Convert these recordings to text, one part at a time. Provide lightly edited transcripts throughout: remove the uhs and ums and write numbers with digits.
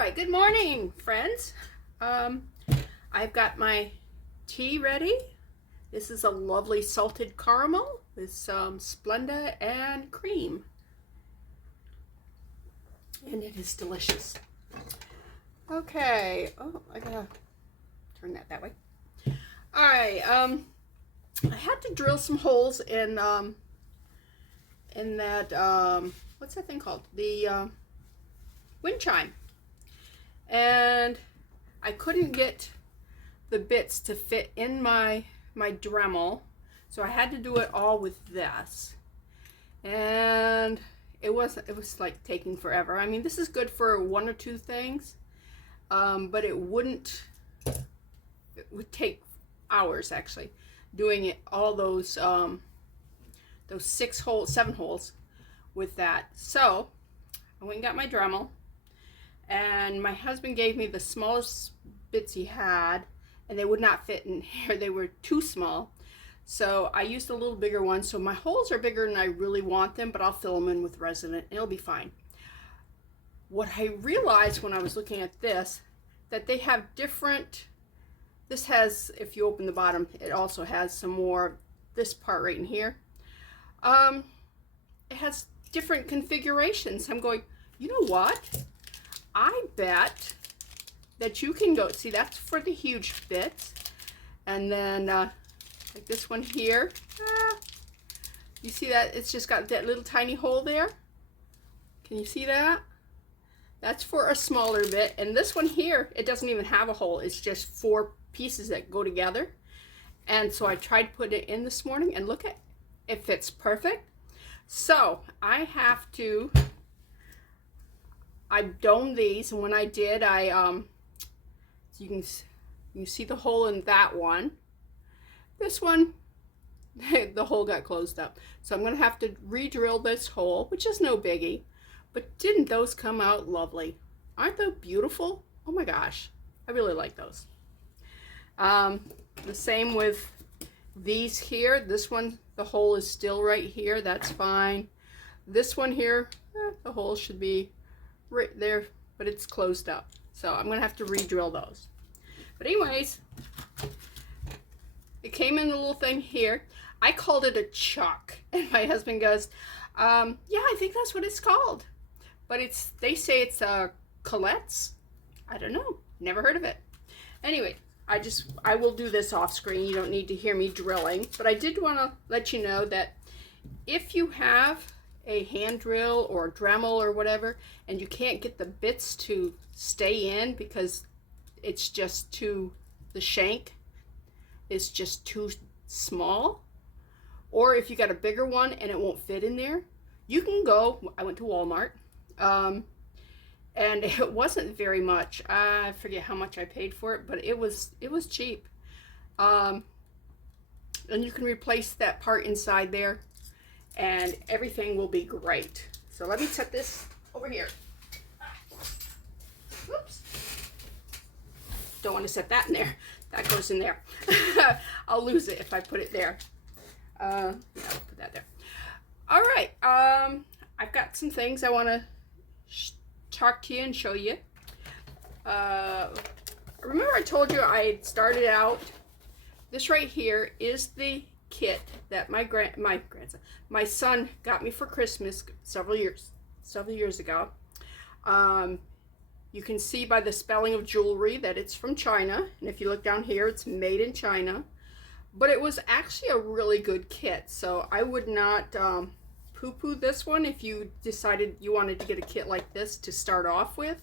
right, good morning, friends. I've got my tea ready. This is a lovely salted caramel with some Splenda and cream. And it is delicious. Okay, oh, I gotta turn that way. All right, I had to drill some holes in that, what's that thing called? The wind chime. And I couldn't get the bits to fit in my Dremel, so I had to do it all with this, and it was like taking forever. I mean, this is good for one or two things, but it would take hours actually doing it, all those 7 holes with that. So I went and got my Dremel, and my husband gave me the smallest bits he had, and they would not fit in here. They were too small. So I used a little bigger one. So my holes are bigger than I really want them, but I'll fill them in with resin and it'll be fine. What I realized when I was looking at this, that they have different, this has, if you open the bottom, it also has some more, this part right in here. It has different configurations. I'm going, you know what? I bet that you can go, see, that's for the huge bits, and then like this one here, you see that it's just got that little tiny hole there? Can you see that? That's for a smaller bit. And this one here, it doesn't even have a hole. It's just 4 pieces that go together. And so I tried to put it in this morning, and look at it, fits perfect. So I have to, I domed these, and when I did, so you can see the hole in that one. This one, the hole got closed up. So I'm going to have to re-drill this hole, which is no biggie. But didn't those come out lovely? Aren't they beautiful? Oh my gosh, I really like those. The same with these here. This one, the hole is still right here. That's fine. This one here, the hole should be right there, but it's closed up. So I'm going to have to re-drill those. But anyways, it came in a little thing here. I called it a chuck, and my husband goes, yeah, I think that's what it's called. But they say it's Colette's. I don't know. Never heard of it. Anyway, I will do this off screen. You don't need to hear me drilling. But I did want to let you know that if you have a hand drill or a Dremel or whatever, and you can't get the bits to stay in because it's just the shank is just too small, or if you got a bigger one and it won't fit in there, you can go, I went to Walmart, and it wasn't very much. I forget how much I paid for it, but it was cheap. And you can replace that part inside there, and everything will be great. So let me set this over here. Whoops. Don't want to set that in there. That goes in there. I'll lose it if I put it there. Yeah, I'll put that there. All right. I've got some things I want to talk to you and show you. Remember I told you I had started out, this right here is the kit that my son got me for Christmas several years ago. You can see by the spelling of jewelry that it's from China, and if you look down here, it's made in China. But it was actually a really good kit, so I would not poo-poo this one if you decided you wanted to get a kit like this to start off with.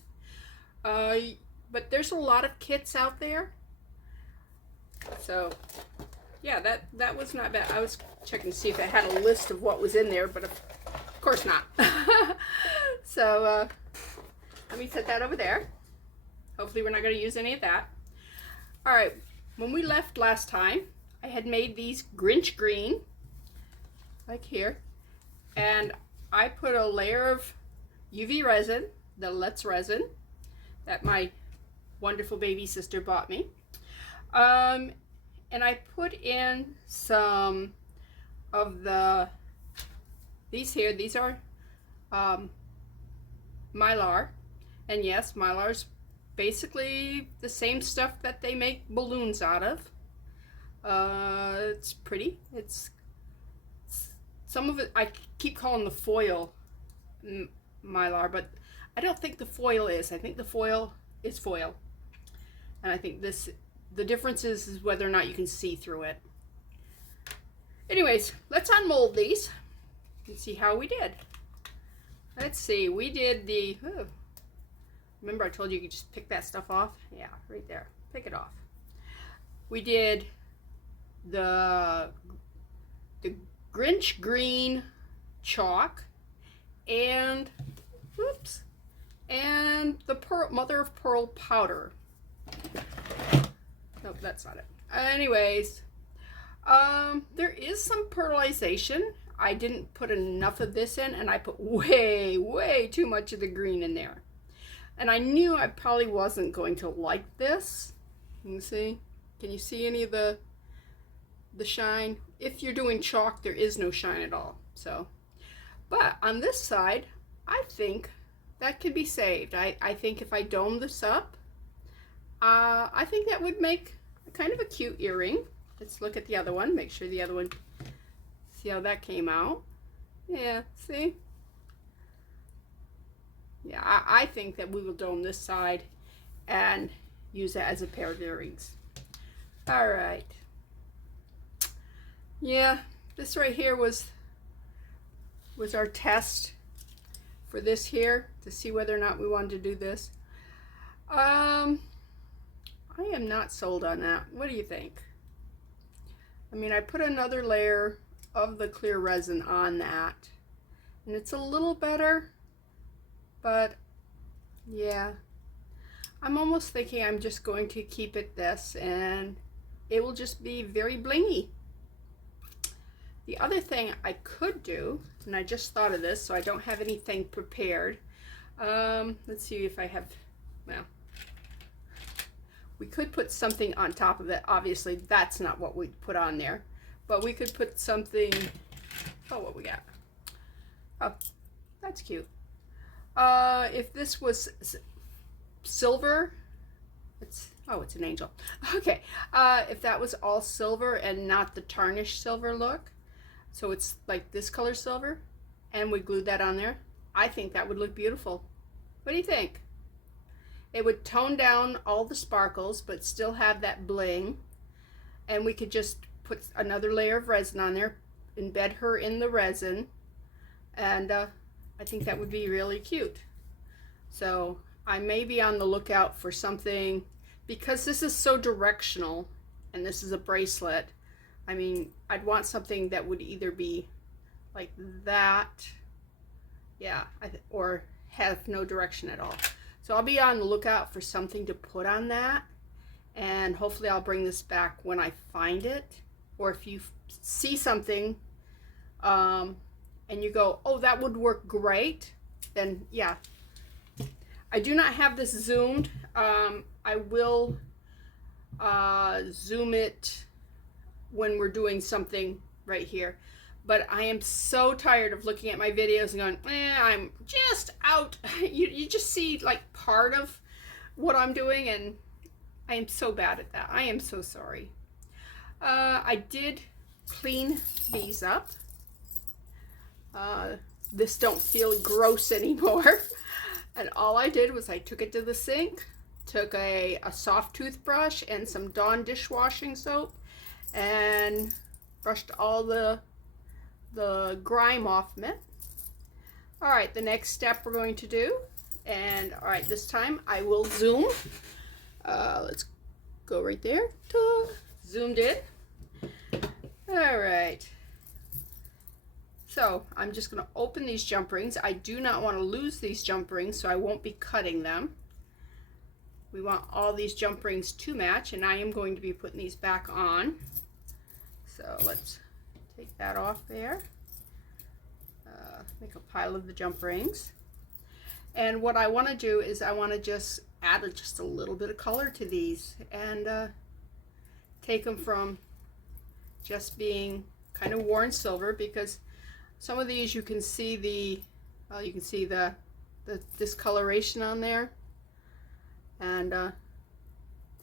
But there's a lot of kits out there, so yeah, that was not bad. I was checking to see if it had a list of what was in there, but of course not. So let me set that over there. Hopefully we're not going to use any of that. All right, when we left last time, I had made these Grinch green, like here, and I put a layer of UV resin, the Let's resin, that my wonderful baby sister bought me. And I put in some of these are Mylar, And yes, Mylar's basically the same stuff that they make balloons out of. It's pretty. It's some of it I keep calling the foil Mylar, but I don't think the foil is. I think the foil is foil. And I think the difference is whether or not you can see through it. Anyways, let's unmold these and see how we did. Let's see, we did the, remember I told you could just pick that stuff off? Yeah, right there, pick it off. We did the Grinch green chalk and, whoops, and the mother of pearl powder. Nope, that's not it. Anyways, there is some pearlization. I didn't put enough of this in, and I put way too much of the green in there. And I knew I probably wasn't going to like this. You see? Can you see any of the shine? If you're doing chalk, there is no shine at all. So, but on this side, I think that could be saved. I think if I dome this up, I think that would make kind of a cute earring. Let's look at the other one. Make sure the other one, see how that came out? Yeah, see? Yeah, I think that we will dome this side and use it as a pair of earrings. All right. Yeah, this right here was our test for this here to see whether or not we wanted to do this. I am not sold on that. What do you think? I mean, I put another layer of the clear resin on that, and it's a little better, but yeah, I'm almost thinking I'm just going to keep it this, and it will just be very blingy. The other thing I could do, and I just thought of this, so I don't have anything prepared. Let's see if I have, well, we could put something on top of it. Obviously, that's not what we'd put on there. But we could put something, oh, what we got? Oh, that's cute. If this was silver, it's an angel. Okay, if that was all silver and not the tarnished silver look, so it's like this color silver, and we glued that on there, I think that would look beautiful. What do you think? It would tone down all the sparkles, but still have that bling. And we could just put another layer of resin on there, embed her in the resin, and I think that would be really cute. So I may be on the lookout for something, because this is so directional, and this is a bracelet. I mean, I'd want something that would either be like that, yeah, or have no direction at all. So I'll be on the lookout for something to put on that, and hopefully I'll bring this back when I find it. Or if you see something and you go, oh, that would work great, then yeah. I do not have this zoomed. I will zoom it when we're doing something right here. But I am so tired of looking at my videos and going, I'm just out. You just see like part of what I'm doing, and I am so bad at that. I am so sorry. I did clean these up. This don't feel gross anymore. And all I did was I took it to the sink, took a soft toothbrush and some Dawn dishwashing soap, and brushed all the grime off it. All right, the next step we're going to do, and all right, this time I will zoom. Let's go right there. Zoomed in. All right. So I'm just going to open these jump rings. I do not want to lose these jump rings, so I won't be cutting them. We want all these jump rings to match, and I am going to be putting these back on. So let's take that off there. Make a pile of the jump rings. And what I want to do is I want to just add just a little bit of color to these, and take them from just being kind of worn silver, because some of these you can see the the discoloration on there. And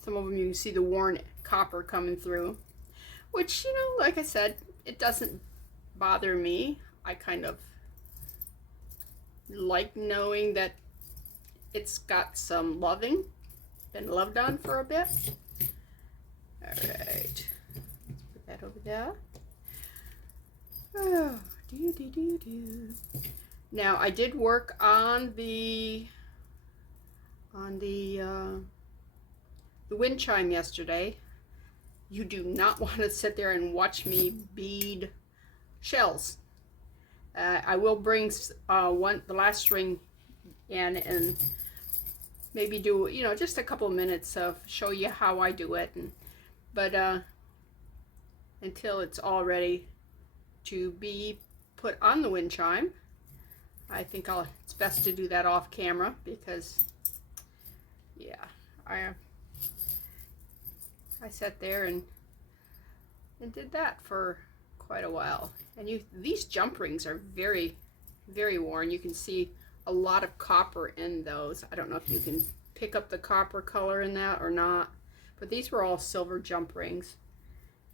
some of them you can see the worn copper coming through, which, you know, like I said, it doesn't bother me. I kind of like knowing that it's got some loving, been loved on for a bit. All right, let's put that over there. Oh, Now I did work on the wind chime yesterday. You do not want to sit there and watch me bead shells. I will bring the last string in and maybe do, you know, just a couple minutes of show you how I do it. But until it's all ready to be put on the wind chime, I think it's best to do that off camera, because yeah, I sat there and did that for quite a while. And these jump rings are very, very worn. You can see a lot of copper in those. I don't know if you can pick up the copper color in that or not, but these were all silver jump rings,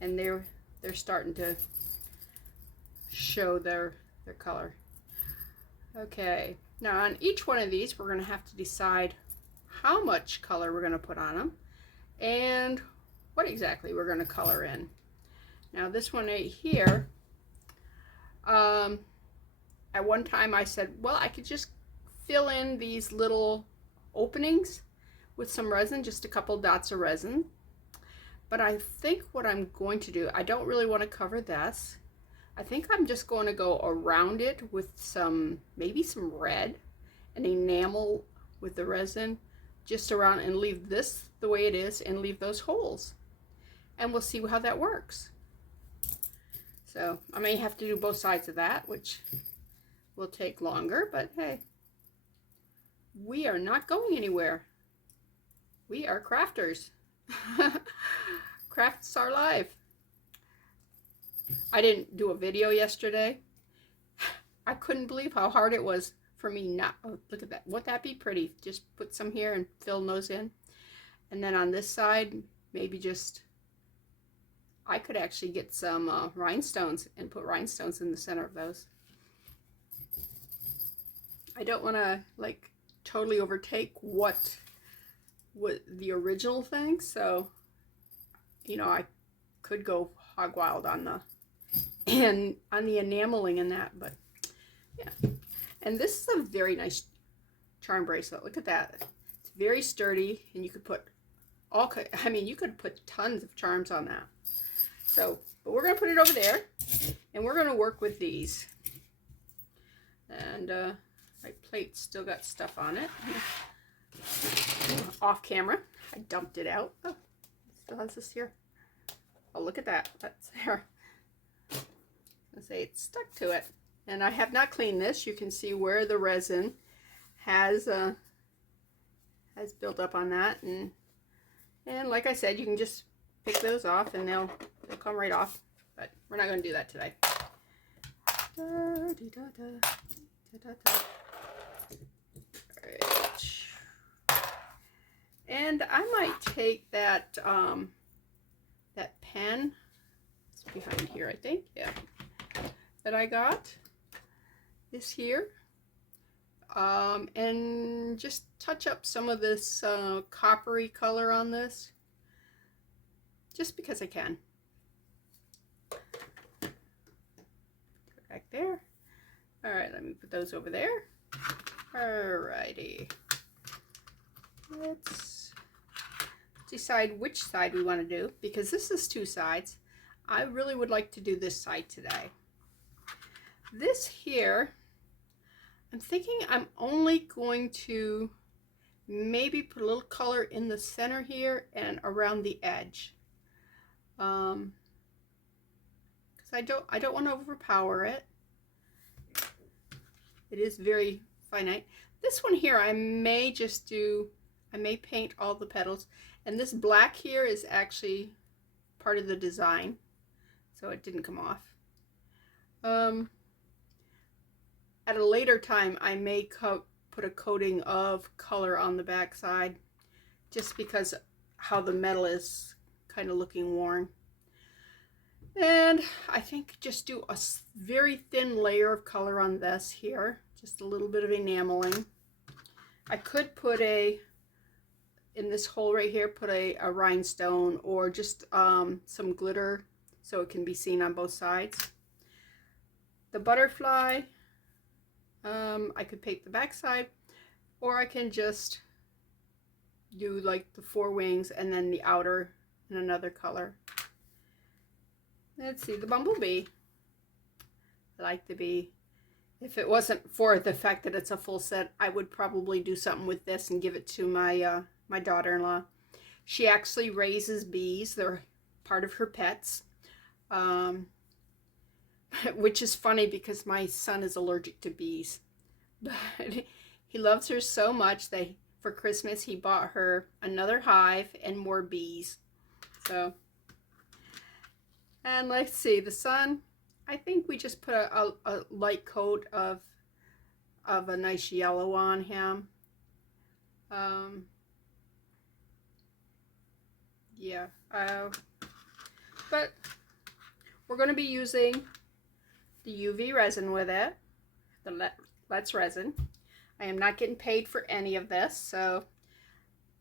and they're starting to show their color. Okay, now on each one of these we're going to have to decide how much color we're going to put on them and what exactly we're going to color in. Now this one right here, at one time I said, well, I could just fill in these little openings with some resin, just a couple dots of resin. But I think what I'm going to do, I don't really want to cover this. I think I'm just going to go around it with maybe some red and enamel with the resin just around, and leave this the way it is and leave those holes. And we'll see how that works. So I may have to do both sides of that, which will take longer, but hey, we are not going anywhere. We are crafters. Crafts are life. I didn't do a video yesterday. I couldn't believe how hard it was for me not, oh, look at that. Wouldn't that be pretty? Just put some here and fill those in. And then on this side, maybe just, I could actually get some rhinestones and put rhinestones in the center of those. I don't want to like totally overtake what the original thing, so you know, I could go hog wild on the enameling and that, but yeah. And this is a very nice charm bracelet. Look at that. It's very sturdy, and you could put you could put tons of charms on that. So, but we're going to put it over there, and we're going to work with these. And my plate still got stuff on it. Off camera, I dumped it out. Oh, it still has this here. Oh, look at that. That's there. Let's say it's stuck to it. And I have not cleaned this. You can see where the resin has built up on that, and like I said, you can just pick those off and they'll come right off. But we're not going to do that today. Alright. And I might take that that pen, it's behind here, I think, yeah, that I got, this here, and just touch up some of this coppery color on this, just because I can. Put it back there. All right, let me put those over there. Alrighty. Let's decide which side we want to do, because this is two sides. I really would like to do this side today. This here, I'm thinking I'm only going to maybe put a little color in the center here and around the edge, because I don't want to overpower it. It is very finite. This one here, I may paint all the petals, and this black here is actually part of the design, so it didn't come off. At a later time, I may put a coating of color on the back side, just because how the metal is kind of looking worn. And I think just do a very thin layer of color on this here, just a little bit of enameling. I could put in this hole right here, put a rhinestone or just some glitter so it can be seen on both sides. The butterfly, I could paint the back side, or I can just do like the 4 wings and then the outer in another color. Let's see, the bumblebee. I like the bee. If it wasn't for the fact that it's a full set, I would probably do something with this and give it to my my daughter-in-law. She actually raises bees. They're part of her pets. Which is funny because my son is allergic to bees. But he loves her so much that for Christmas he bought her another hive and more bees. So, and let's see, the sun, I think we just put a light coat of a nice yellow on him. Yeah, but we're going to be using the UV resin with it, the Let's resin. I am not getting paid for any of this, so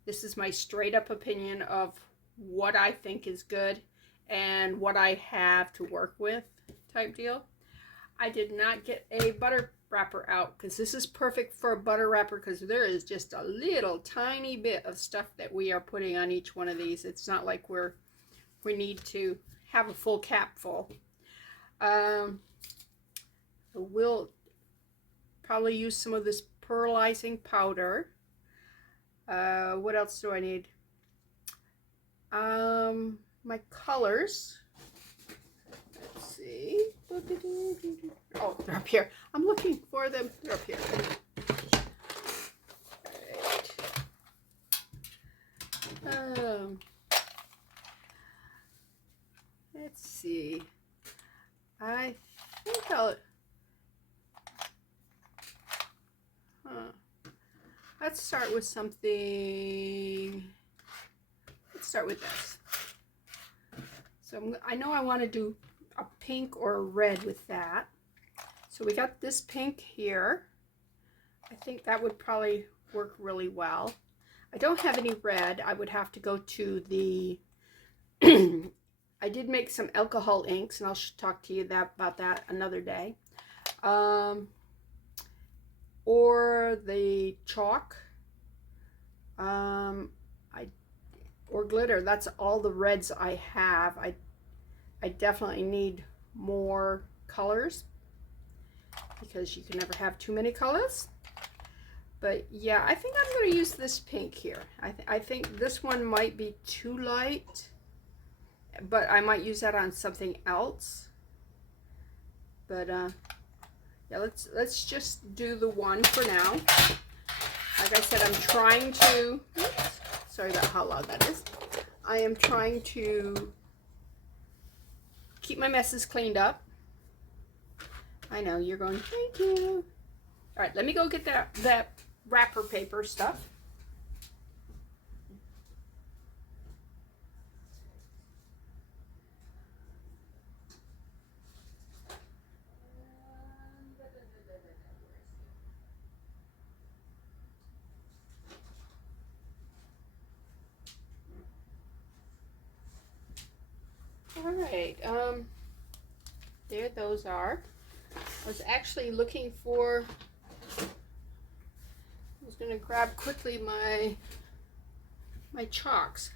this is my straight up opinion of what I think is good and what I have to work with type deal. I did not get a butter wrapper out because this is perfect for a butter wrapper because there is just a little tiny bit of stuff that we are putting on each one of these. It's not like we need to have a full cap full. We'll probably use some of this pearlizing powder. What else do I need? My colors. Let's see. Oh, they're up here. I'm looking for them. They're up here. Right. Let's see. I think I'll. Let's start with something. Let's start with this. So I know I want to do a pink or a red with that. So we got this pink here. I think that would probably work really well. I don't have any red. I would have to go to the I did make some alcohol inks, and I'll talk to you about that another day. Or the chalk, or glitter. That's all the reds I have. I definitely need more colors because you can never have too many colors. But yeah, I think I'm going to use this pink here. I think this one might be too light, but I might use that on something else. But yeah, let's just do the one for now. Like I said, I'm trying to, oops, sorry about how loud that is. I am trying to keep my messes cleaned up. I know, you're going, thank you. All right, let me go get that wrapper paper stuff. All right, there those are. I was actually looking for, I was going to grab quickly my chalks.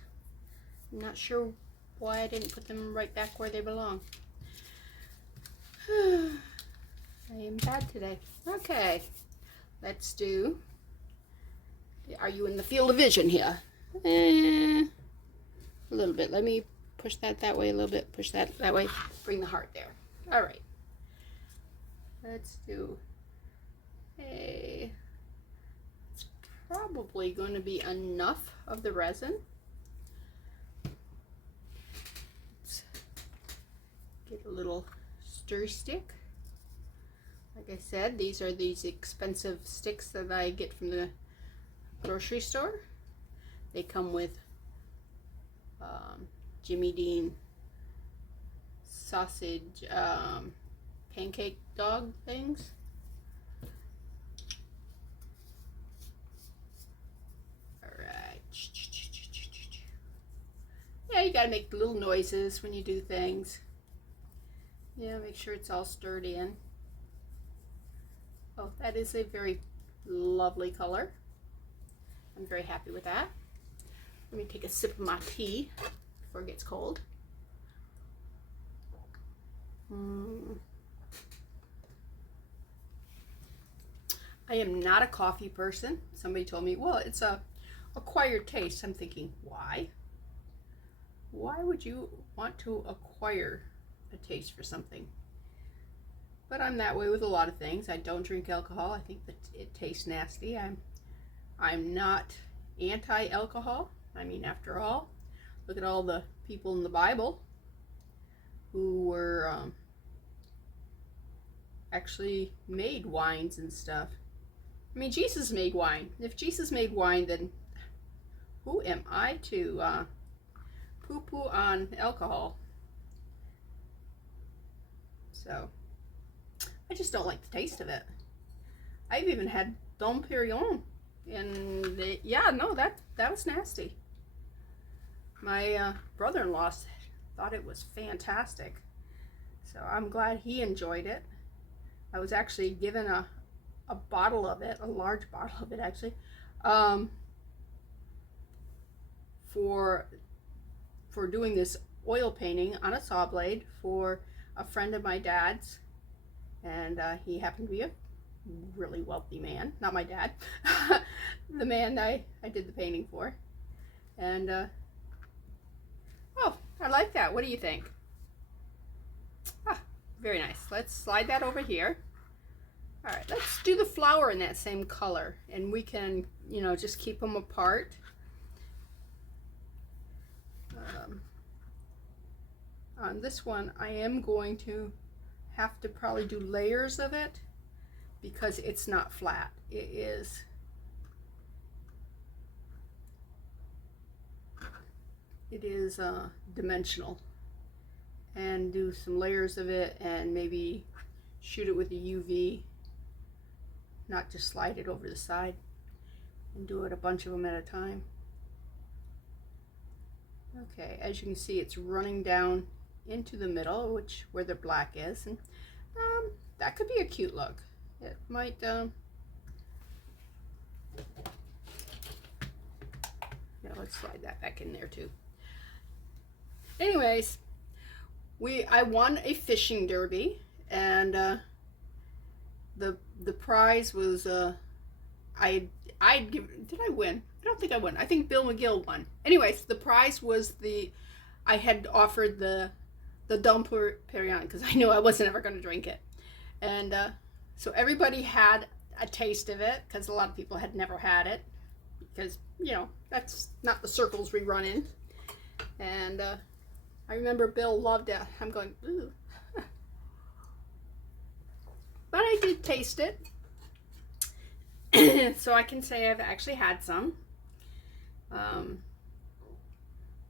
I'm not sure why I didn't put them right back where they belong. I am bad today. Okay, let's do, are you in the field of vision here? A little bit. Let me push that way a little bit. Push that way. Bring the heart there. All right. Let's do a, it's probably going to be enough of the resin. Let's get a little stir stick. Like I said, these are these expensive sticks that I get from the grocery store. They come with Jimmy Dean sausage pancake dog things. Alright. Yeah, you gotta make little noises when you do things. Yeah, make sure it's all stirred in. Oh, that is a very lovely color. I'm very happy with that. Let me take a sip of my tea before it gets cold. I am not a coffee person. Somebody told me, well, it's a acquired taste. I'm thinking, why? Why would you want to acquire a taste for something? But I'm that way with a lot of things. I don't drink alcohol. I think that it tastes nasty. I'm not anti-alcohol. I mean, after all, look at all the people in the Bible who were actually made wines and stuff. I mean, Jesus made wine. If Jesus made wine, then who am I to poo-poo on alcohol? So, I just don't like the taste of it. I've even had Dom Perignon, and yeah, no, that was nasty. My brother-in-law thought it was fantastic, so I'm glad he enjoyed it. I was actually given a bottle of it, a large bottle of it actually, for doing this oil painting on a saw blade for a friend of my dad's, and he happened to be a really wealthy man, not my dad, the man I did the painting for, and oh, I like that. What do you think? Ah, very nice. Let's slide that over here. All right, let's do the flower in that same color, and we can, you know, just keep them apart. On this one, I am going to have to probably do layers of it because it's not flat. It is dimensional, and do some layers of it and maybe shoot it with a UV, not just slide it over the side, and do it a bunch of them at a time. Okay, as you can see, it's running down into the middle, where the black is, and that could be a cute look. It might yeah, let's slide that back in there too. Anyways, I won a fishing derby, and the prize was did I win? I don't think I won. I think Bill McGill won. Anyways, the prize was I had offered the Dom Perignon because I knew I wasn't ever going to drink it, and so everybody had a taste of it because a lot of people had never had it, because, you know, that's not the circles we run in. And I remember Bill loved it. I'm going, ooh. But I did taste it, so I can say I've actually had some.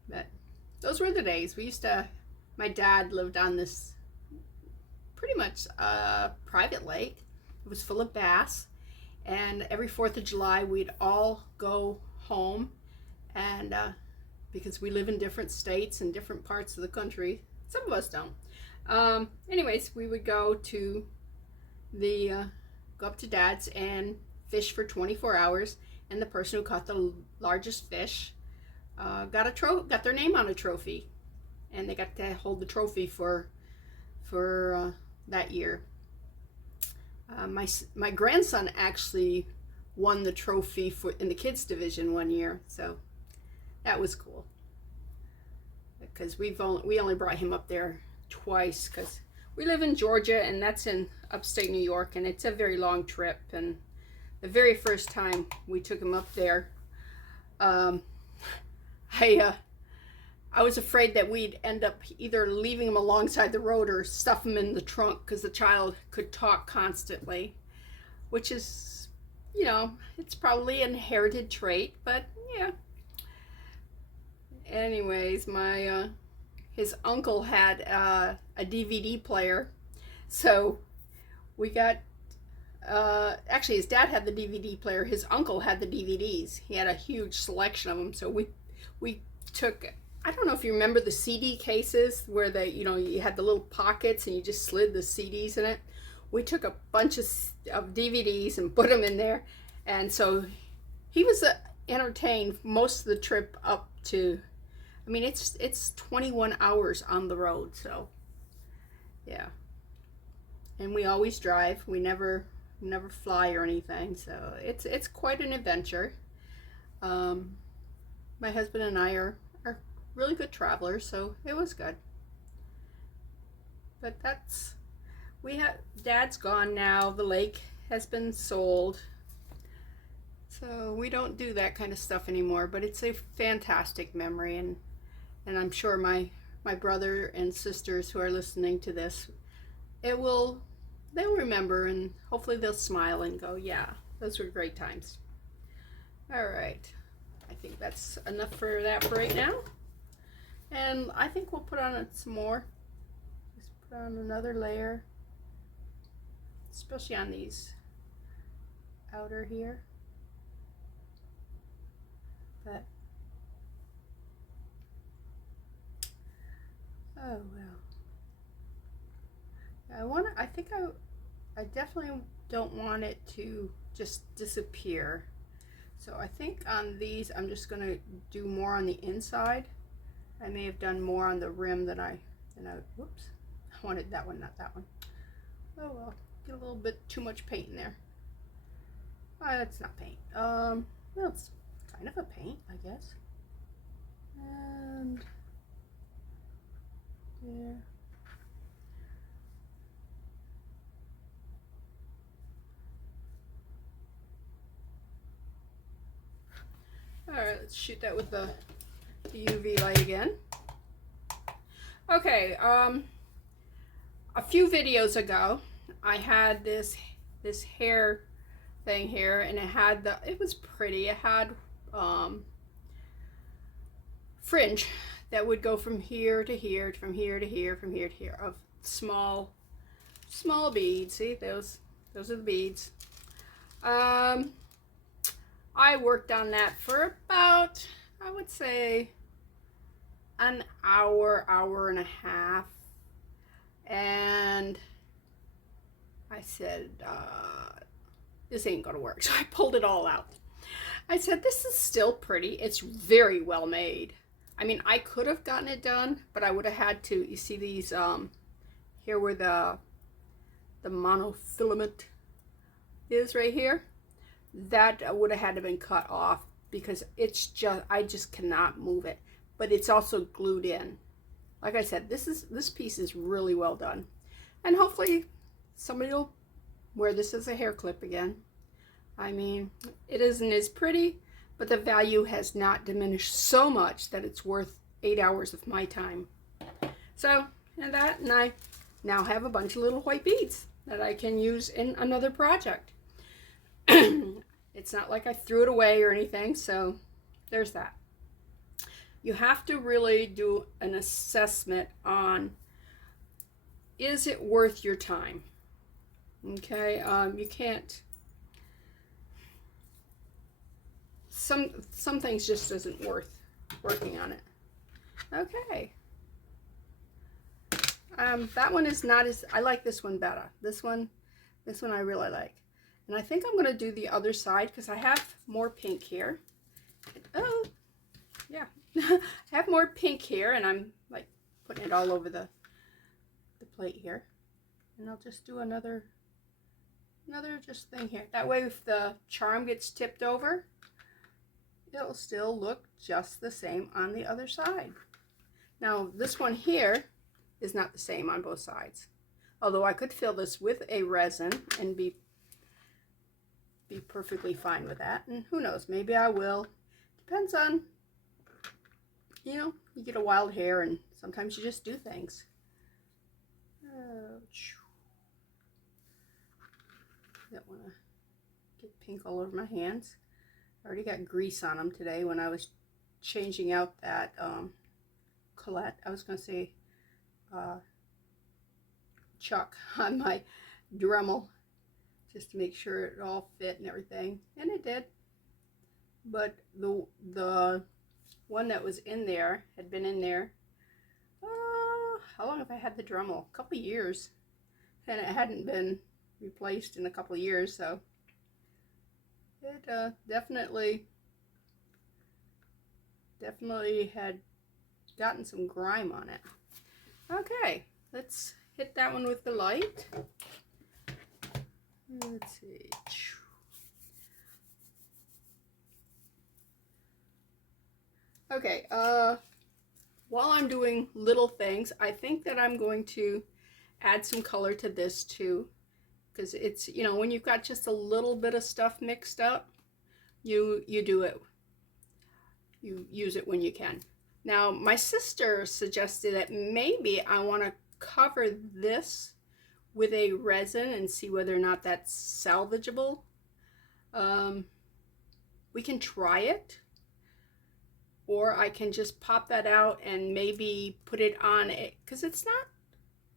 But those were the days. We used to, my dad lived on this pretty much private lake. It was full of bass, and every 4th of July we'd all go home, and because we live in different states and different parts of the country, some of us don't. Anyways, we would go to go up to Dad's and fish for 24 hours, and the person who caught the largest fish got their name on a trophy, and they got to hold the trophy for that year. My grandson actually won the trophy in the kids division one year, so that was cool. Because we only brought him up there twice, because we live in Georgia and that's in upstate New York, and it's a very long trip. And the very first time we took him up there, I I was afraid that we'd end up either leaving them alongside the road or stuff them in the trunk because the child could talk constantly, which is, you know, it's probably an inherited trait, but yeah. Anyways, my his uncle had a DVD player, so we got actually his dad had the DVD player. His uncle had the DVDs. He had a huge selection of them, so we took. I don't know if you remember the CD cases where they, you know, you had the little pockets and you just slid the CDs in it. We took a bunch of DVDs and put them in there, and so he was entertained most of the trip up to. I mean, it's 21 hours on the road, so yeah. And we always drive. We never fly or anything, so it's quite an adventure. My husband and I are really good travelers, so it was good. But Dad's gone now. The lake has been sold, so we don't do that kind of stuff anymore. But it's a fantastic memory, and I'm sure my brother and sisters who are listening to this, they'll remember, and hopefully they'll smile and go, yeah, those were great times. All right, I think that's enough for that for right now, and I think we'll put on some more. Just put on another layer, especially on these outer here. But oh well. I definitely don't want it to just disappear. So I think on these, I'm just gonna do more on the inside. I may have done more on the rim than whoops. I wanted that one, not that one. Oh well, get a little bit too much paint in there. It's not paint. Well, it's kind of a paint, I guess. And there. Alright, let's shoot that with the UV light again. Okay, a few videos ago, I had this hair thing here, and it was pretty. It had fringe that would go from here to here, from here to here, from here to here, of small beads. See, those are the beads. I worked on that for about, I would say, an hour and a half, and I said, this ain't gonna work. So I pulled it all out. I said, this is still pretty. It's very well made. I mean, I could have gotten it done, but I would have had to. You see these here where the monofilament is right here? That would have had to been cut off because I just cannot move it. But it's also glued in. Like I said, this piece is really well done. And hopefully somebody will wear this as a hair clip again. I mean, it isn't as pretty, but the value has not diminished so much that it's worth 8 hours of my time. So, and I now have a bunch of little white beads that I can use in another project. It's not like I threw it away or anything, so there's that. You have to really do an assessment on, is it worth your time? Okay, you can't, some things just isn't worth working on it. Okay. That one is not as, I like this one better. This one I really like. And I think I'm going to do the other side because I have more pink here. Oh, yeah. I have more pink here, and I'm like putting it all over the plate here. And I'll just do another just thing here. That way if the charm gets tipped over, it'll still look just the same on the other side. Now this one here is not the same on both sides. Although I could fill this with a resin and be perfectly fine with that. And who knows, maybe I will. Depends on you know, you get a wild hair and sometimes you just do things. Don't want to get pink all over my hands. I already got grease on them today when I was changing out that collet. I was going to say chuck on my Dremel just to make sure it all fit and everything, and it did. But the one that was in there had been in there. How long have I had the Dremel? A couple years, and it hadn't been replaced in a couple years, so it definitely had gotten some grime on it. Okay, let's hit that one with the light. Let's see. Okay, while I'm doing little things, I think that I'm going to add some color to this too, because it's, you know, when you've got just a little bit of stuff mixed up, you do it. You use it when you can. Now, my sister suggested that maybe I want to cover this with a resin and see whether or not that's salvageable. We can try it, or I can just pop that out and maybe put it on it, because it's not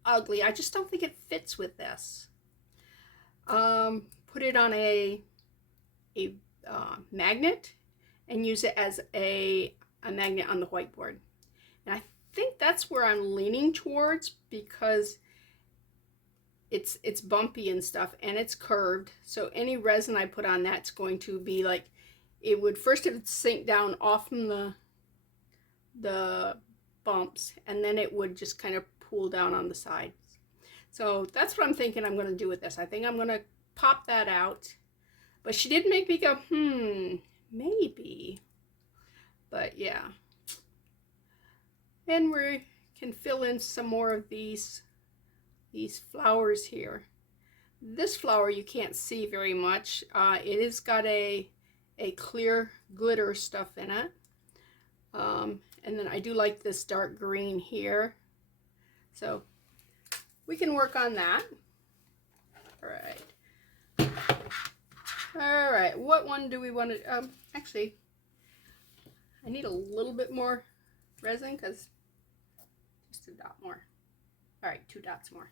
ugly. I just don't think it fits with this. Put it on a magnet and use it as a magnet on the whiteboard. And I think that's where I'm leaning towards, because it's bumpy and stuff, and it's curved, so any resin I put on that's going to be like, it would sink down off from the bumps, and then it would just kind of pool down on the sides. So that's what I'm thinking I'm going to do with this. I think I'm going to pop that out. But she did make me go, maybe. But yeah. And we can fill in some more of these flowers here. This flower you can't see very much. It has got a clear glitter stuff in it. And then I do like this dark green here. So we can work on that. All right. All right, what one do we want to, actually, I need a little bit more resin, because just a dot more. All right, 2 dots more.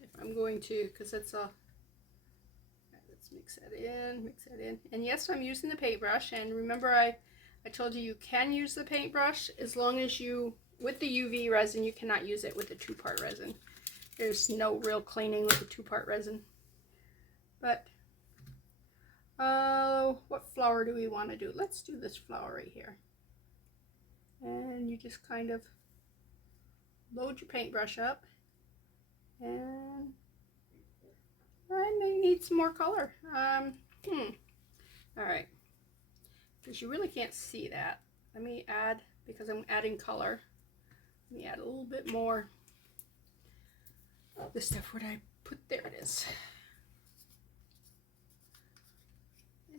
If I'm going to, because it's a, let's mix that in. And yes, I'm using the paintbrush, and remember I told you can use the paintbrush as long as you, with the UV resin, you cannot use it with the 2-part resin. There's no real cleaning with the 2-part resin. But, what flower do we want to do? Let's do this flower right here. And you just kind of load your paintbrush up. And I may need some more color. All right. Because you really can't see that. Let me add, because I'm adding color, let me add a little bit more. The stuff where I put, there it is.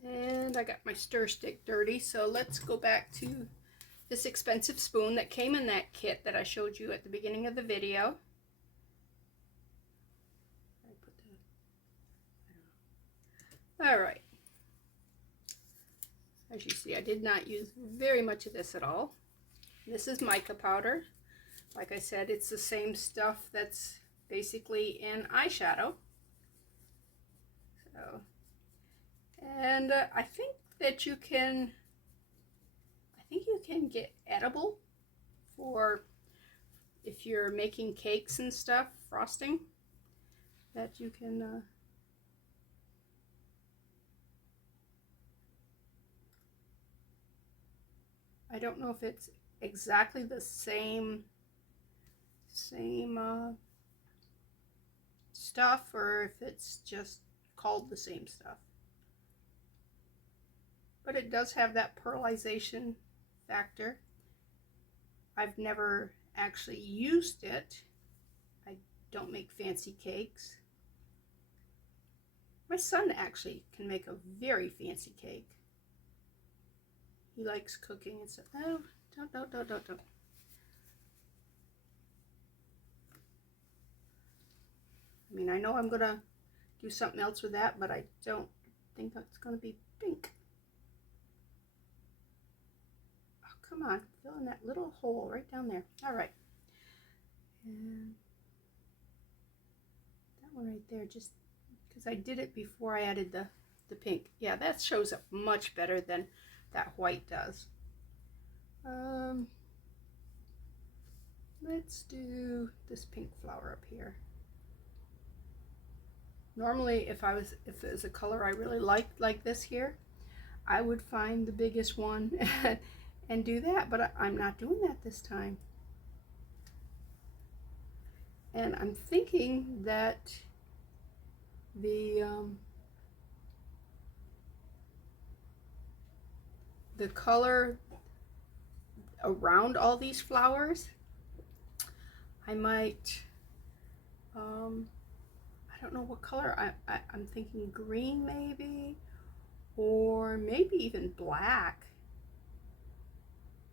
And I got my stir stick dirty, so let's go back to this expensive spoon that came in that kit that I showed you at the beginning of the video. All right. As you see, I did not use very much of this at all. This is mica powder. Like I said, it's the same stuff that's basically in eyeshadow. So, and I think that you can get edible for if you're making cakes and stuff, frosting, that you can I don't know if it's exactly the same stuff, or if it's just called the same stuff. But it does have that pearlization factor. I've never actually used it. I don't make fancy cakes. My son actually can make a very fancy cake. He likes cooking and stuff. Oh, don't. I mean, I know I'm gonna do something else with that, but I don't think that's gonna be pink. Oh, come on, fill in that little hole right down there. All right. And that one right there, just because I did it before I added the pink. Yeah, that shows up much better than that white does. Let's do this pink flower up here. Normally, if it was a color I really liked, like this here, I would find the biggest one and do that, but I'm not doing that this time. And I'm thinking that the color around all these flowers, I might, I don't know what color, I'm thinking green maybe, or maybe even black.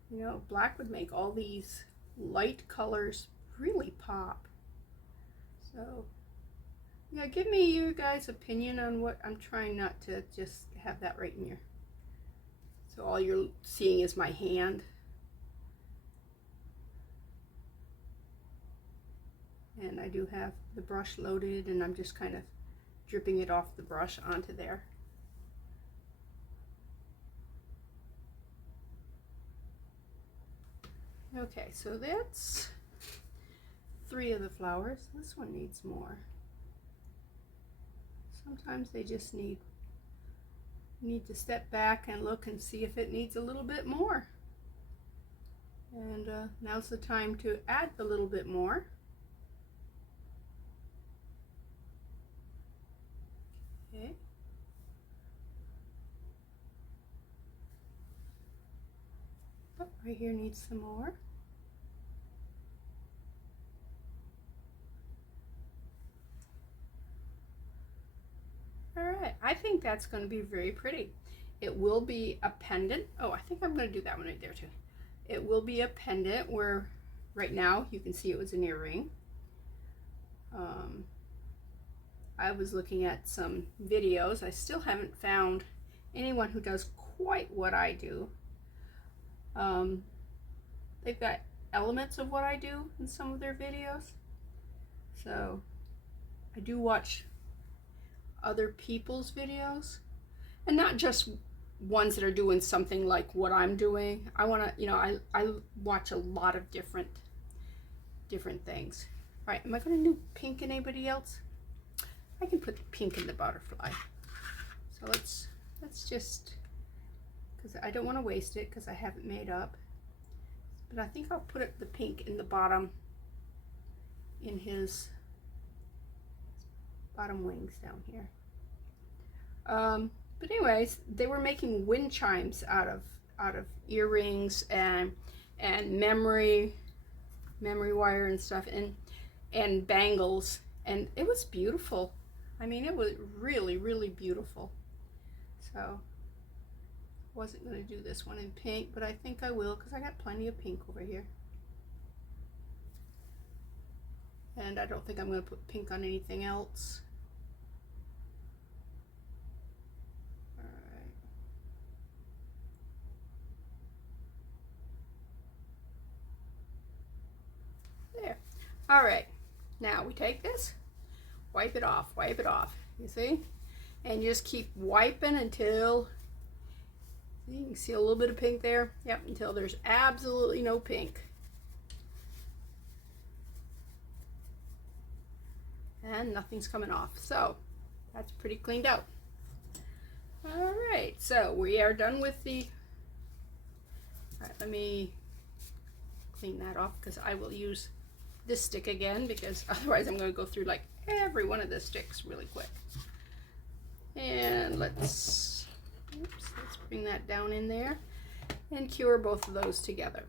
You know, black would make all these light colors really pop. So yeah, give me your guys' opinion on what I'm trying not to just have that right in your, so all you're seeing is my hand. And I do have the brush loaded, and I'm just kind of dripping it off the brush onto there. Okay, so that's 3 of the flowers. This one needs more. Sometimes they just need to step back and look and see if it needs a little bit more. And now's the time to add a little bit more. Okay. Oh, right here needs some more. All right, I think that's going to be very pretty. It will be a pendant. Oh, I think I'm going to do that one right there too. It will be a pendant where right now you can see it was an earring. I was looking at some videos. I still haven't found anyone who does quite what I do. They've got elements of what I do in some of their videos. So I do watch other people's videos, and not just ones that are doing something like what I'm doing. I want to, you know, I watch a lot of different things. All right, am I going to do pink in anybody else? I can put pink in the butterfly. So let's just, because I don't want to waste it because I haven't made up. But I think I'll put the pink in the bottom, in his bottom wings down here. But anyways, they were making wind chimes out of earrings and memory wire and stuff, and bangles, and it was beautiful. I mean, it was really, really beautiful. So wasn't going to do this one in pink, but I think I will because I got plenty of pink over here. And I don't think I'm going to put pink on anything else. All right. There. All right. Now we take this, wipe it off, you see? And just keep wiping until, you can see a little bit of pink there. Yep, until there's absolutely no pink. And nothing's coming off. So that's pretty cleaned out. All right, so we are done with the, all right, let me clean that off because I will use this stick again, because otherwise I'm going to go through like every one of the sticks really quick. And let's bring that down in there and cure both of those together.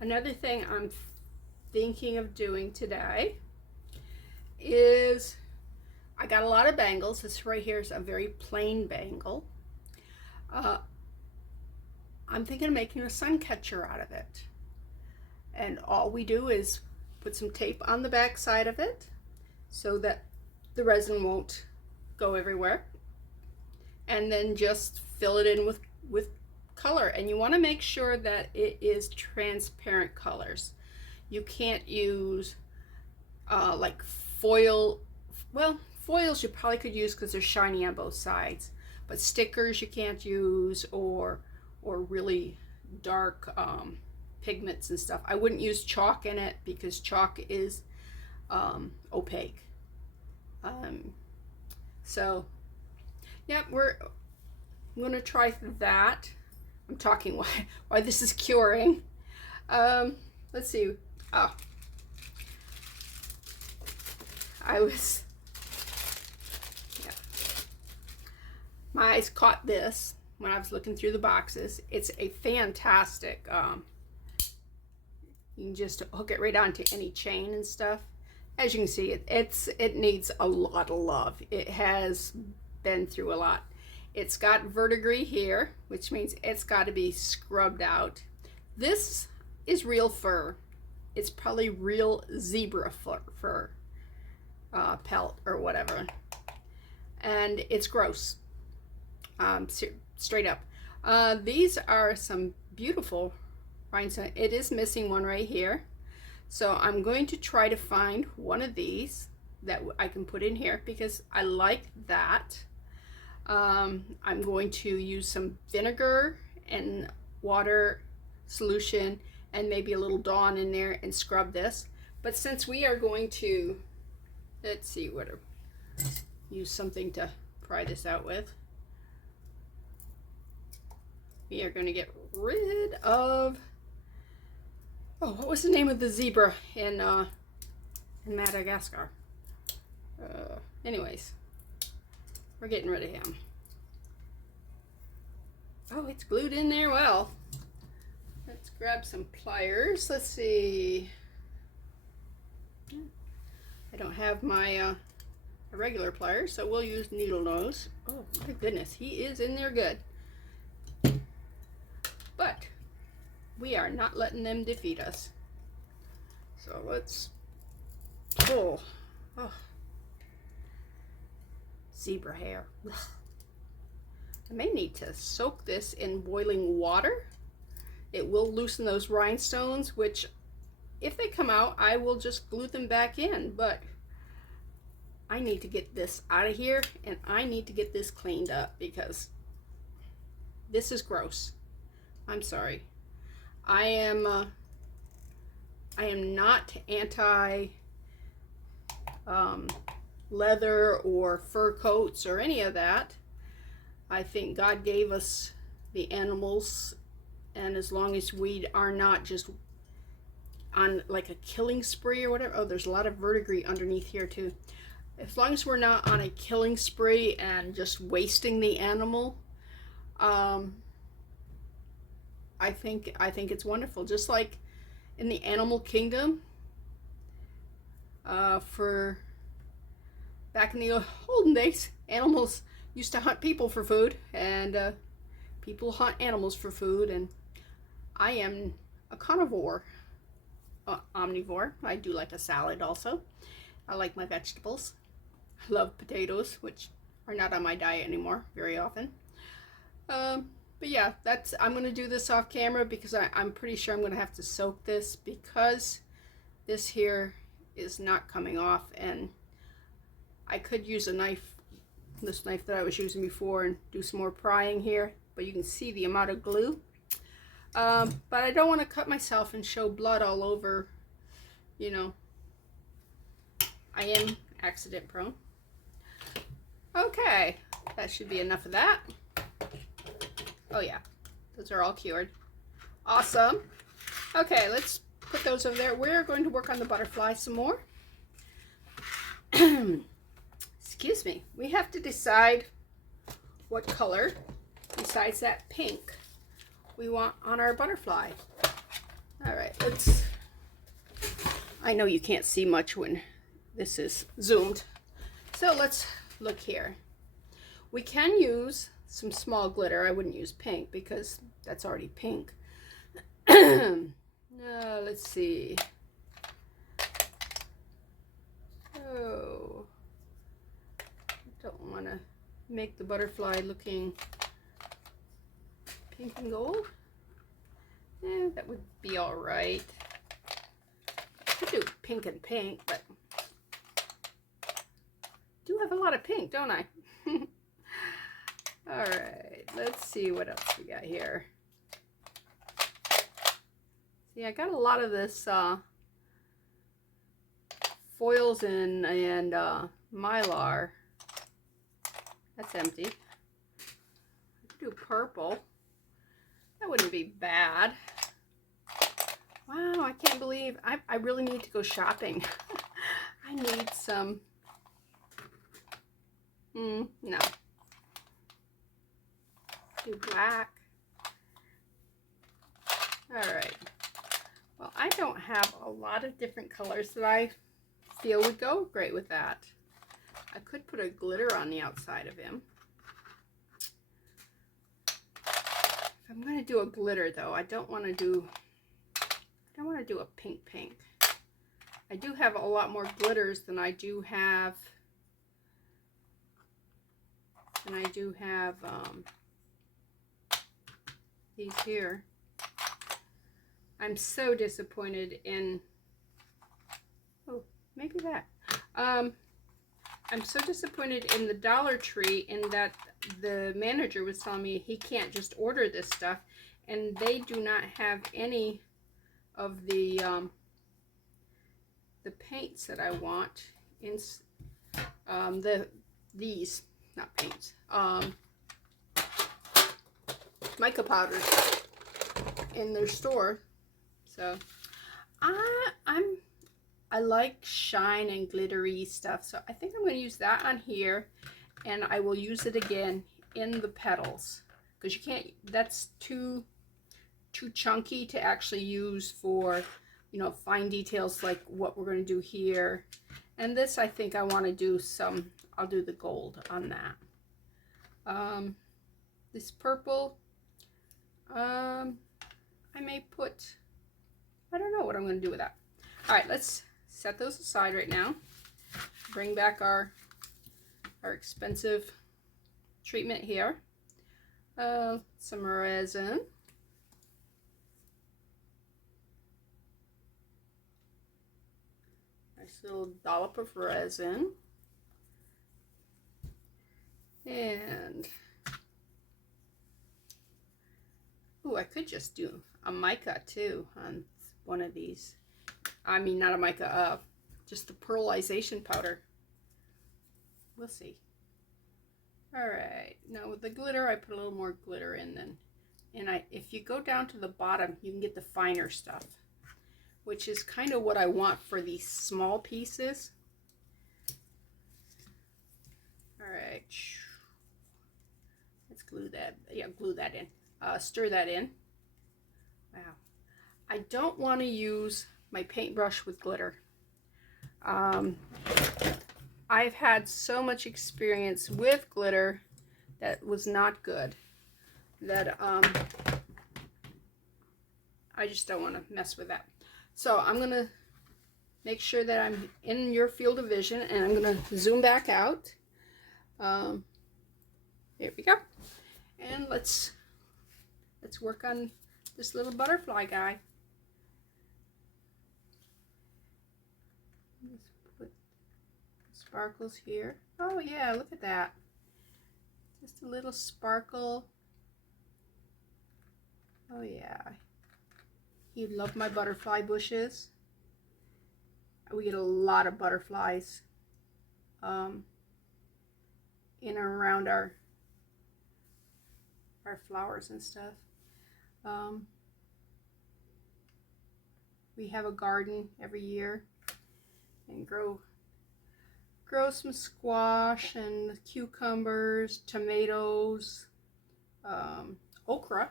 Another thing I'm thinking of doing today is, I got a lot of bangles. This right here is a very plain bangle. I'm thinking of making a sun catcher out of it. And all we do is put some tape on the back side of it so that the resin won't go everywhere. And then just fill it in with color. And you want to make sure that it is transparent colors. You can't use like foil. Well, foils you probably could use because they're shiny on both sides. But stickers you can't use, or really dark pigments and stuff. I wouldn't use chalk in it because chalk is opaque. So yeah, I'm gonna try that. I'm talking why this is curing. Let's see. Oh, my eyes caught this when I was looking through the boxes. It's a fantastic, you can just hook it right onto any chain and stuff. As you can see, it needs a lot of love. It has been through a lot. It's got verdigris here, which means it's got to be scrubbed out. This is real fur. It's probably real zebra fur pelt or whatever. And it's gross. Straight up. These are some beautiful rhinestones. It is missing one right here. So I'm going to try to find one of these that I can put in here because I like that. I'm going to use some vinegar and water solution and maybe a little Dawn in there and scrub this. But since we are going to, let's see, use something to pry this out with. We are going to get rid of, oh, what was the name of the zebra in Madagascar? Anyways, we're getting rid of him. Oh, it's glued in there well. Let's grab some pliers. Let's see. I don't have my regular pliers, so we'll use needle nose. Oh my goodness, he is in there good. But we are not letting them defeat us. So let's pull. Oh. Zebra hair. Ugh. I may need to soak this in boiling water. It will loosen those rhinestones, which if they come out, I will just glue them back in. But I need to get this out of here, and I need to get this cleaned up because this is gross. I'm sorry. I am not anti leather or fur coats or any of that. I think God gave us the animals, and as long as we are not just on like a killing spree or whatever. Oh, there's a lot of verdigris underneath here too. As long as we're not on a killing spree and just wasting the animal, I think it's wonderful. Just like in the animal kingdom, for back in the olden days, animals used to hunt people for food, and people hunt animals for food. And I am a carnivore, omnivore. I do like a salad also. I like my vegetables. I love potatoes, which are not on my diet anymore very often. But yeah, I'm going to do this off camera because I'm pretty sure I'm going to have to soak this because this here is not coming off, and I could use a knife, this knife that I was using before, and do some more prying here, but you can see the amount of glue. But I don't want to cut myself and show blood all over, you know. I am accident prone. Okay, that should be enough of that. Oh yeah, those are all cured. Awesome. Okay, let's put those over there. We're going to work on the butterfly some more. Excuse me. We have to decide what color, besides that pink, we want on our butterfly. All right, I know you can't see much when this is zoomed, So let's look here. We can use some small glitter. I wouldn't use pink because that's already pink. Let's see. Oh, don't want to make the butterfly looking pink and gold. That would be all right. I could do pink and pink, but I do have a lot of pink, don't I? All right, let's see what else we got here. See, I got a lot of this foils and mylar. That's empty. I could do purple. That wouldn't be bad. Wow, I can't believe I really need to go shopping. I need some. No. Do black. All right. Well, I don't have a lot of different colors that I feel would go great with that. I could put a glitter on the outside of him. If I'm going to do a glitter though, I don't want to do a pink. I do have a lot more glitters than I do have these here. I'm so disappointed in, oh, maybe that. I'm so disappointed in the Dollar Tree in that the manager was telling me he can't just order this stuff, and they do not have any of the paints that I want in these, not paints, mica powders in their store. So I like shine and glittery stuff, so I think I'm going to use that on here, and I will use it again in the petals, because you can't, that's too chunky to actually use for, you know, fine details like what we're going to do here. And this, I think I want to do some, I'll do the gold on that. This purple, I may put, I don't know what I'm going to do with that. All right, let's set those aside right now. Bring back our expensive treatment here. Some resin. Nice little dollop of resin. And, oh, I could just do a mica too on one of these. I mean, not a mica, just the pearlization powder. We'll see. All right, now with the glitter, I put a little more glitter in then. And if you go down to the bottom, you can get the finer stuff, which is kind of what I want for these small pieces. All right, let's glue that. Yeah, glue that in. Stir that in. Wow. I don't want to use my paintbrush with glitter. I've had so much experience with glitter that was not good, that I just don't want to mess with that. So I'm going to make sure that I'm in your field of vision, and I'm going to zoom back out. There we go. And let's work on this little butterfly guy. Let's put sparkles here. Oh yeah, look at that. Just a little sparkle. Oh yeah. You love my butterfly bushes. We get a lot of butterflies in and around our flowers and stuff. We have a garden every year and grow some squash and cucumbers, tomatoes, okra.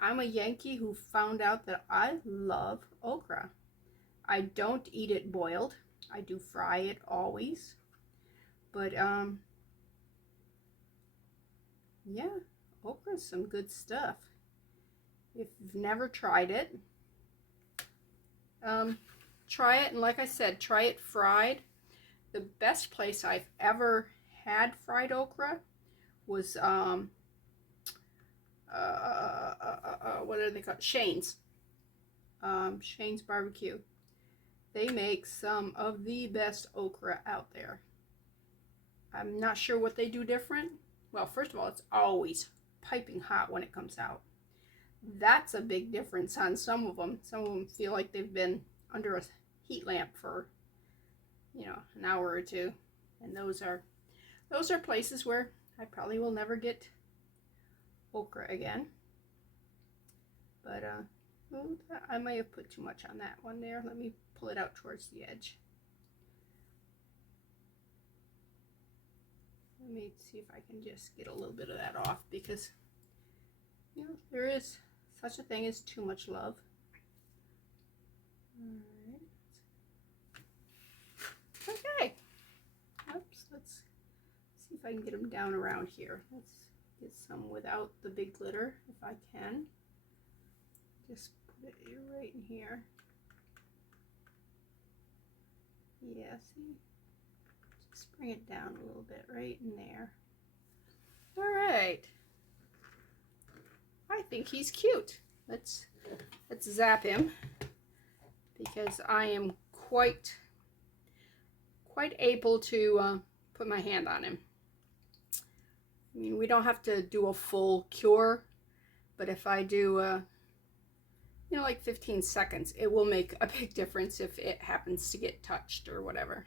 I'm a Yankee who found out that I love okra. I don't eat it boiled. I do fry it always. But yeah, okra's some good stuff. If you've never tried it, try it. And like I said, try it fried. The best place I've ever had fried okra was what are they called? Shane's. Shane's Barbecue. They make some of the best okra out there. I'm not sure what they do different. Well, first of all, it's always piping hot when it comes out. That's a big difference on some of them. Some of them feel like they've been under a heat lamp for, you know, an hour or two. And those are places where I probably will never get okra again. But I may have put too much on that one there. Let me pull it out towards the edge. Let me see if I can just get a little bit of that off, because, you know, there is such a thing as too much love. All right. Okay. Oops, let's see if I can get them down around here. Let's get some without the big glitter if I can. Just put it right in here. Yeah, see? Just bring it down a little bit right in there. All right. I think he's cute. Let's zap him, because I am quite able to put my hand on him. I mean, we don't have to do a full cure, but if I do you know, like 15 seconds, it will make a big difference if it happens to get touched or whatever.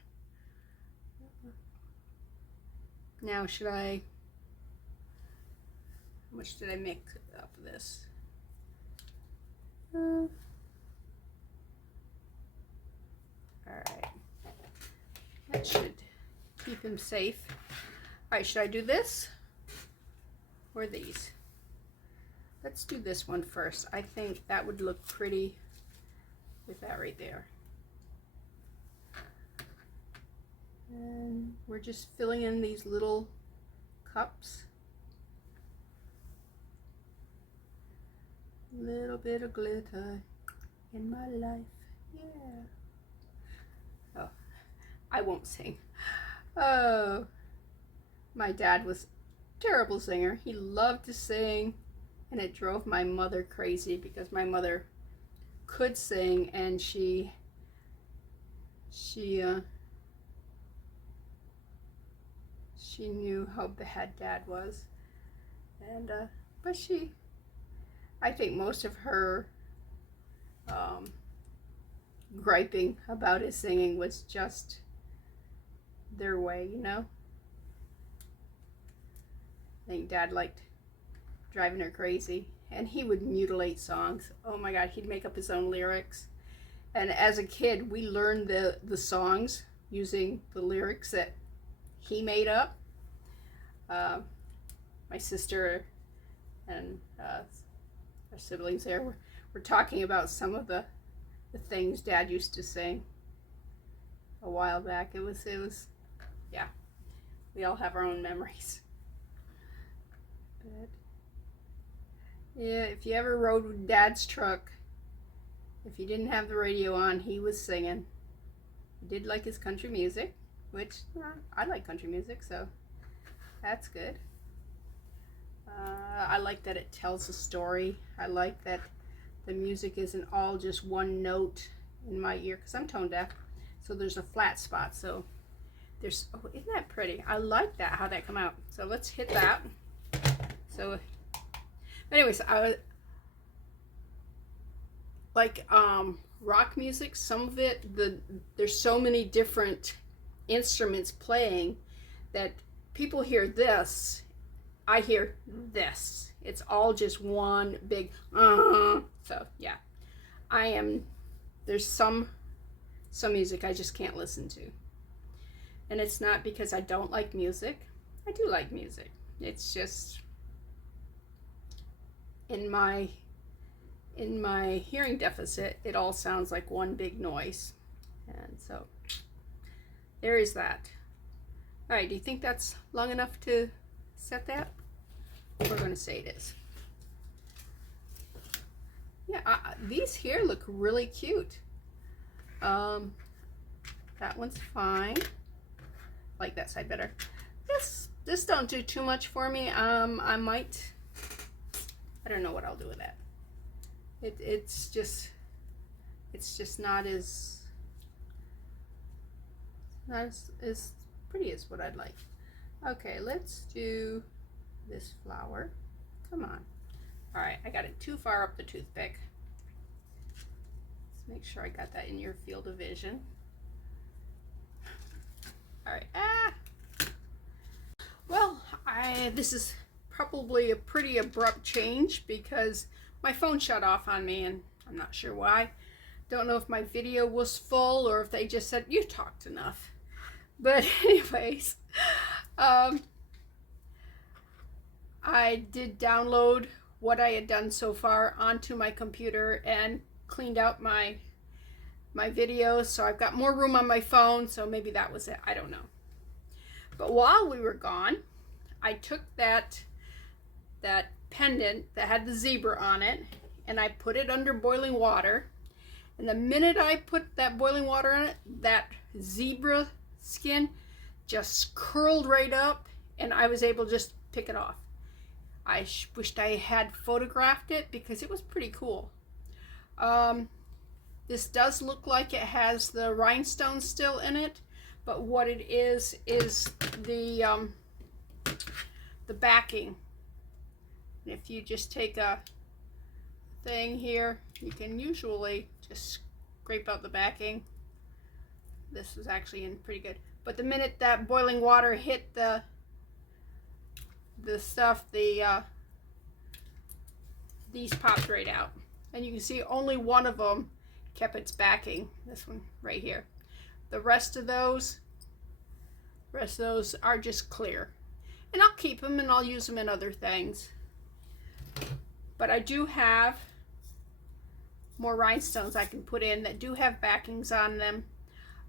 Now, how much did I make up of this? All right, that should keep him safe. All right, should I do this or these? Let's do this one first. I think that would look pretty with that right there. And we're just filling in these little cups. Little bit of glitter in my life, yeah. Oh, I won't sing. Oh, my dad was a terrible singer. He loved to sing. And it drove my mother crazy, because my mother could sing, and she knew how bad Dad was. And but I think most of her griping about his singing was just their way, you know. I think Dad liked driving her crazy, and he would mutilate songs. Oh my God, he'd make up his own lyrics. And as a kid, we learned the songs using the lyrics that he made up. My sister and our siblings there were talking about some of the things Dad used to sing a while back. It was yeah, we all have our own memories. But yeah, if you ever rode with Dad's truck, if you didn't have the radio on, he was singing. He did like his country music, which I like country music, so that's good. I like that it tells a story. I like that the music isn't all just one note in my ear, because I'm tone deaf, so there's a flat spot. So there's, oh, isn't that pretty? I like that, how that come out. So let's hit that. So anyways, I like rock music. Some of it, there's so many different instruments playing that people hear this, I hear this. It's all just one big so yeah, there's some music I just can't listen to. And it's not because I don't like music. I do like music. It's just in my hearing deficit, it all sounds like one big noise. And so there is that. All right, do you think that's long enough to set that? We're going to say it is. Yeah, these here look really cute. That one's fine. Like that side better. This don't do too much for me. I might, I don't know what I'll do with that. It's just not as pretty as what I'd like. Okay, let's do this flower. Come on. All right, I got it too far up the toothpick. Let's make sure I got that in your field of vision. All right. Well, this is probably a pretty abrupt change because my phone shut off on me and I'm not sure why. Don't know if my video was full or if they just said, you talked enough. But anyways, I did download what I had done so far onto my computer and cleaned out my videos, so I've got more room on my phone, so maybe that was it. I don't know. But while we were gone, I took that pendant that had the zebra on it and I put it under boiling water, and the minute I put that boiling water on it, that zebra skin just curled right up and I was able to just pick it off. I wished I had photographed it because it was pretty cool. This does look like it has the rhinestones still in it, but what it is the backing. And if you just take a thing here, you can usually just scrape out the backing. This is actually in pretty good. But the minute that boiling water hit the stuff, these popped right out. And you can see only one of them kept its backing. This one right here. The rest of those are just clear. And I'll keep them and I'll use them in other things. But I do have more rhinestones I can put in that do have backings on them.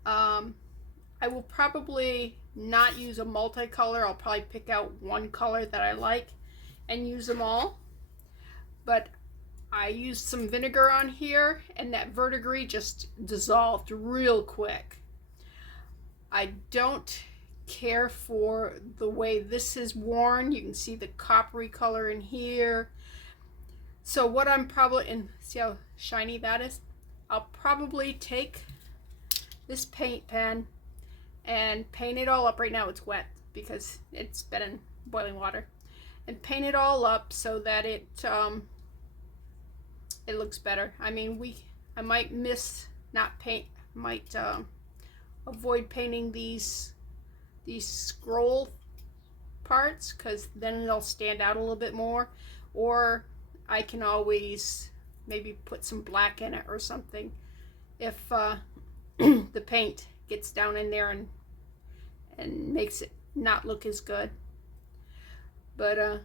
I will probably not use a multicolor. I'll probably pick out one color that I like and use them all. But I used some vinegar on here and that verdigris just dissolved real quick. I don't care for the way this is worn. You can see the coppery color in here. So what I'm probably, and see how shiny that is? I'll probably take this paint pen and paint it all up. Right now it's wet because it's been in boiling water. And paint it all up so that it looks better. I mean, I might avoid painting these scroll parts because then it'll stand out a little bit more. Or I can always maybe put some black in it or something if the paint gets down in there and makes it not look as good. But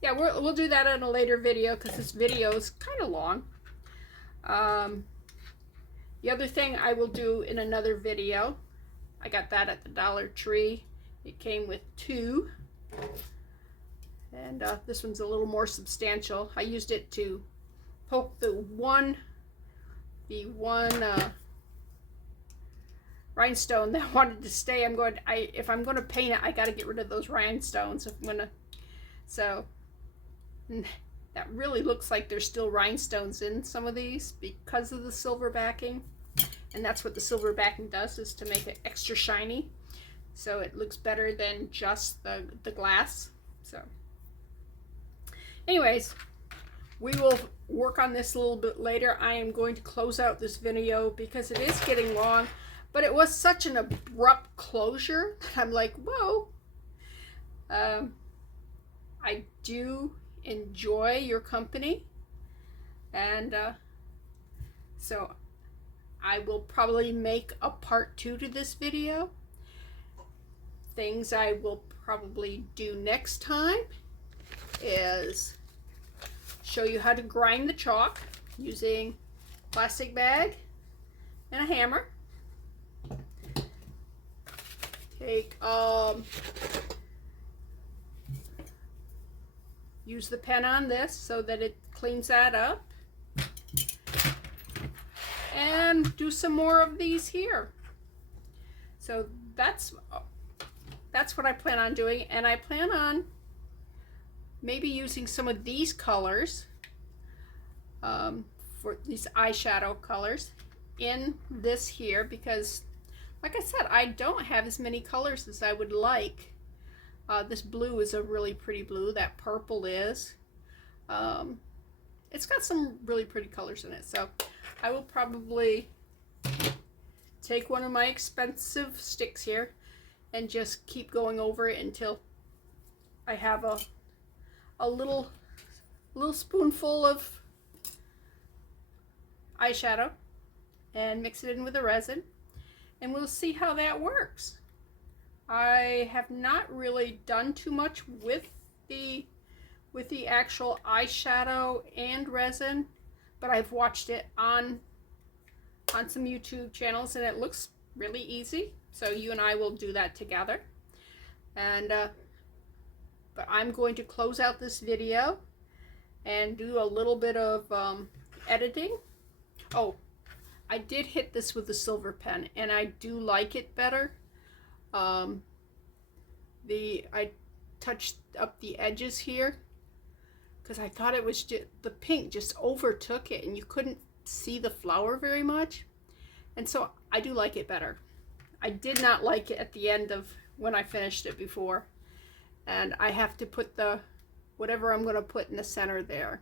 yeah, we'll do that in a later video because this video is kind of long. The other thing I will do in another video, I got that at the Dollar Tree. It came with 2. And this one's a little more substantial. I used it to poke the one rhinestone that wanted to stay. If I'm going to paint it, I got to get rid of those rhinestones. So that really looks like there's still rhinestones in some of these because of the silver backing. And that's what the silver backing does, is to make it extra shiny. So it looks better than just the glass. So anyways, we will work on this a little bit later. I am going to close out this video because it is getting long, but it was such an abrupt closure that I'm like, whoa. I do enjoy your company, and so I will probably make a part 2 to this video. Things I will probably do next time is show you how to grind the chalk using plastic bag and a hammer. take, use the pen on this so that it cleans that up. And do some more of these here. So that's what I plan on doing, and I plan on maybe using some of these colors for these eyeshadow colors in this here, because like I said, I don't have as many colors as I would like. This blue is a really pretty blue. That purple is. It's got some really pretty colors in it, so I will probably take one of my expensive sticks here and just keep going over it until I have a little spoonful of eyeshadow and mix it in with the resin, and we'll see how that works. I have not really done too much with the actual eyeshadow and resin, but I've watched it on some YouTube channels and it looks really easy. So you and I will do that together. And but I'm going to close out this video and do a little bit of editing. Oh, I did hit this with the silver pen and I do like it better. I touched up the edges here because I thought it was just, the pink just overtook it and you couldn't see the flower very much, and so I do like it better. I did not like it at the end of when I finished it before, and I have to put the whatever I'm going to put in the center there,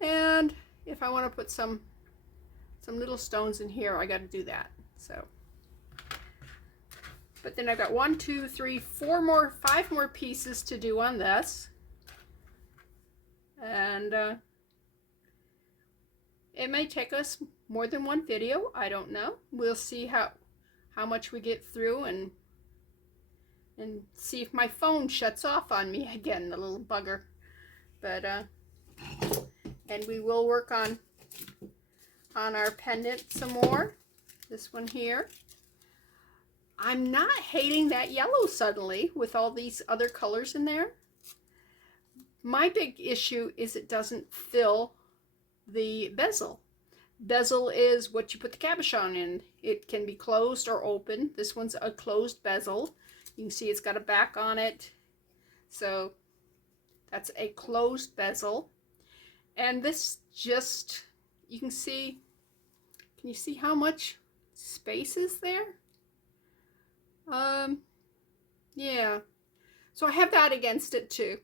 and if I want to put some little stones in here, I got to do that. So but then I've got 1, 2, 3, 4 5 more pieces to do on this, and it may take us more than one video. I don't know. We'll see how much we get through, and see if my phone shuts off on me again, the little bugger. But and we will work on our pendant some more. This one here. I'm not hating that yellow suddenly with all these other colors in there. My big issue is it doesn't fill the bezel. Bezel is what you put the cabochon in. It can be closed or open. This one's a closed bezel. You can see it's got a back on it. So that's a closed bezel. And this just, you can you see how much space is there? Yeah. So I have that against it too.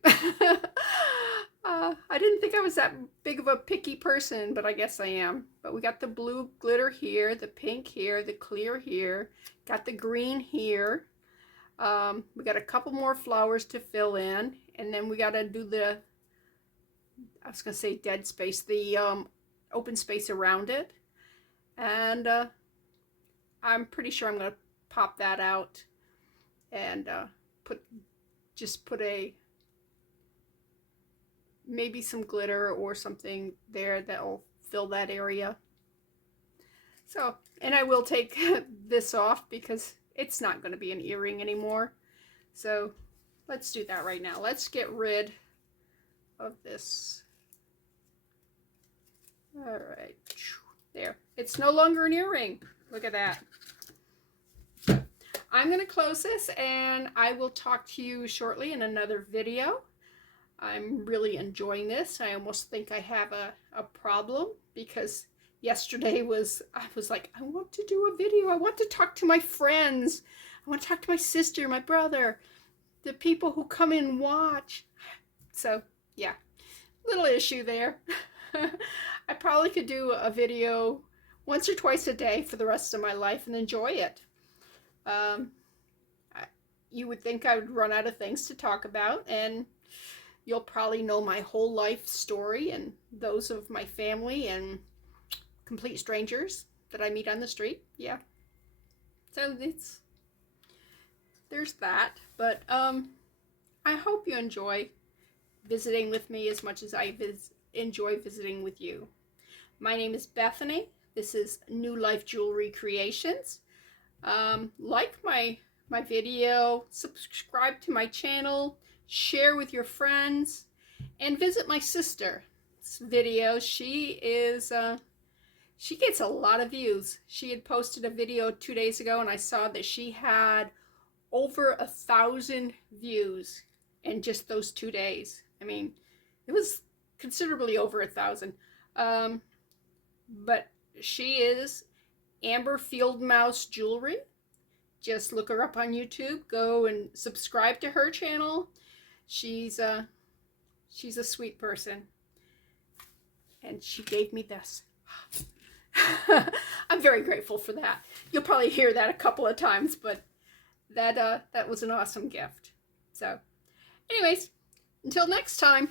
I didn't think I was that big of a picky person, but I guess I am. But we got the blue glitter here, the pink here, the clear here, got the green here. We got a couple more flowers to fill in, and then we got to do the, I was going to say dead space, the open space around it. And I'm pretty sure I'm going to pop that out and put maybe some glitter or something there that'll fill that area. So, and I will take this off because it's not going to be an earring anymore. So let's do that right now. Let's get rid of this. All right, there. It's no longer an earring. Look at that. I'm going to close this and I will talk to you shortly in another video. I'm really enjoying this. I almost think I have a problem because yesterday I was like, I want to do a video. I want to talk to my friends. I want to talk to my sister, my brother, the people who come and watch. So yeah, little issue there. I probably could do a video once or twice a day for the rest of my life and enjoy it. You would think I would run out of things to talk about, and you'll probably know my whole life story and those of my family and complete strangers that I meet on the street. Yeah. So there's that. But I hope you enjoy visiting with me as much as I enjoy visiting with you. My name is Bethany. This is New Life Jewelry Creations. Like my my video, subscribe to my channel, share with your friends, and visit my sister's video. She gets a lot of views. She had posted a video 2 days ago, and I saw that she had over 1,000 views in just those 2 days. I mean, it was considerably over 1,000. But she is Amber Field Mouse Jewelry. Just look her up on YouTube. Go and subscribe to her channel. She's a sweet person, and she gave me this. I'm very grateful for that. You'll probably hear that a couple of times, but that was an awesome gift. So, anyways, until next time.